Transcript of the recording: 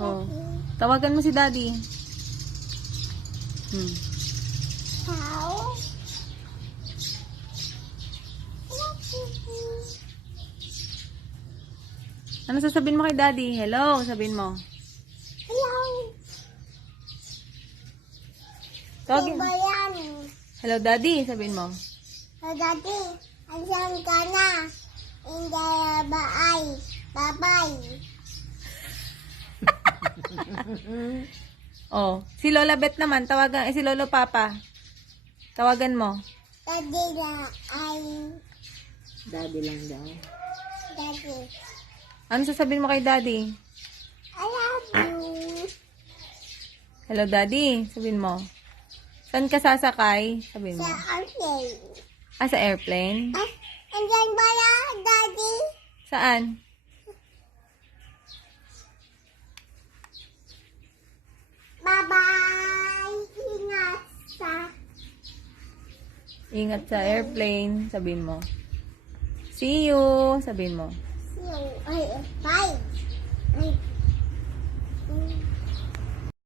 Oh. Tawagan mo si Daddy. How? Ano sasabihin mo kay Daddy? Hello, sabihin mo. Hello. Tawagin. Diba yan? Hello, Daddy, sabihin mo. So, Daddy, asan ka na? Hindi ba ay? Bye-bye. Oh, si Lola Beth naman, tawagan, si Lolo Papa. Tawagan mo. Daddy na ay... Daddy lang daw. Daddy. Ano sasabihin mo kay Daddy? I love you. Hello, Daddy, sabihin mo. Saan ka sasakay? Sabihin mo. Sa airplane. Sa airplane? Ah, andyan ba yan, Daddy? Saan? Bye-bye. Ingat sa... Ingat sa airplane, sabihin mo. See you, sabihin mo. Ay, bye.